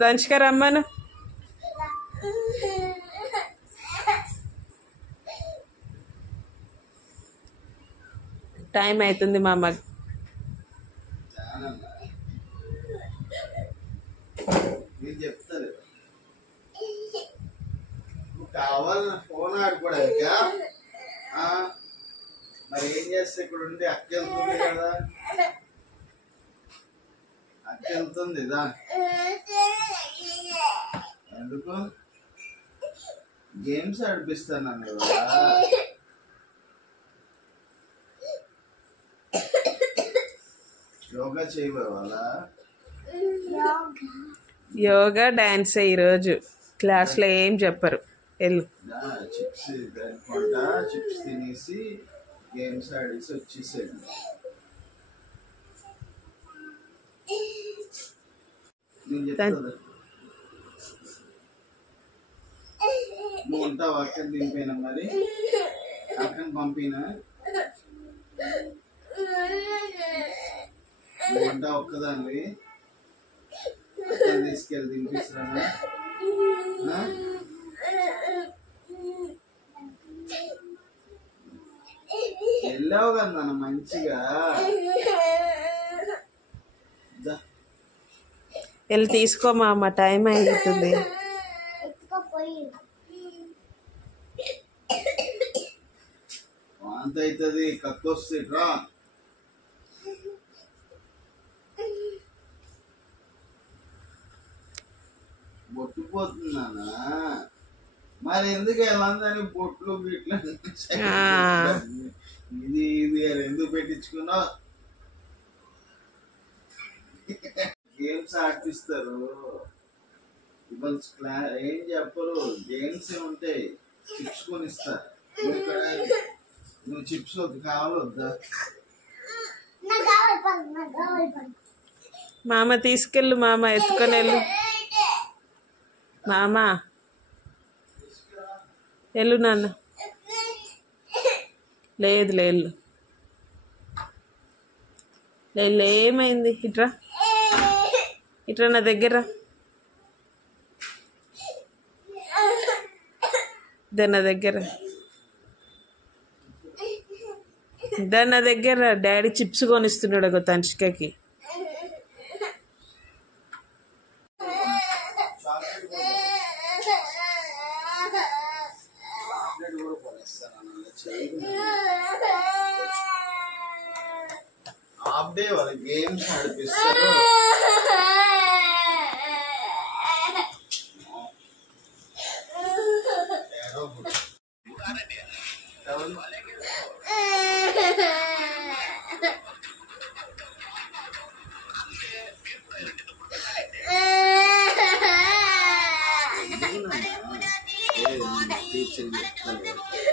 లంచ్కి రమ్మను. టైం అవుతుంది మా అమ్మ. చెప్తారు కావాలని ఫోన్ ఆడుకోవడానికి. మరి ఏం చేస్తే ఇక్కడ ఉండి అక్క వెళ్తుంది కదా, అక్క వెళ్తుంది దా. ఎందుకు గేమ్స్ ఆడిపిస్తాను కదా. యోగా చేయవాలా? యోగా డాన్స్ ఈరోజు క్లాస్లో ఏం చెప్పరు. వెళ్ళు. చిప్స్ తినకుండా చిప్స్ తినేసి గేమ్స్ ఆడేసి వచ్చేసాడు. నేను చెప్తాను నువ్వు ఉంటావు. అక్కని దింపైనా మరి అక్కని పంపినా నువ్వు ఉంటావు ఒక్కదాన్ని. అక్కని తీసుకెళ్ళి దింపిస్తానా? వెళ్ళావు కదా నాన్న మంచిగా. వెళ్ళి తీసుకోమా అమ్మ, టైం అవుతుంది. అంత అవుతుంది కక్కొస్తే రా. బొట్టుపోతున్నానా మరి ఎందుకు వెళ్ళందని బొట్లు గిట్ల ఇది ఇది ఎందుకు పెట్టించుకున్నావు? గేమ్స్ ఆడిపిస్తారు. ఏం చెప్పరు, గేమ్స్ ఉంటాయి. చిప్స్ కొని ఇస్తారు. నువ్వు చిప్స్ కావాలి వద్దా? మామ తీసుకెళ్ళు, మామ ఎత్తుకొని వెళ్ళు. మామ వెళ్ళు నాన్న. లేదు లేదు లేదు, ఏమైంది? ఇట్రా ఇట్రా నా దగ్గర. నా దగ్గర నా దగ్గర డాడీ చిప్స్ కొనిస్తున్నాడు ఒక తనుష్కకి. హాఫ్ డే వాళ్ళ గేమ్స్ ఆడిపిస్తారు. టీచర్ చెప్తాను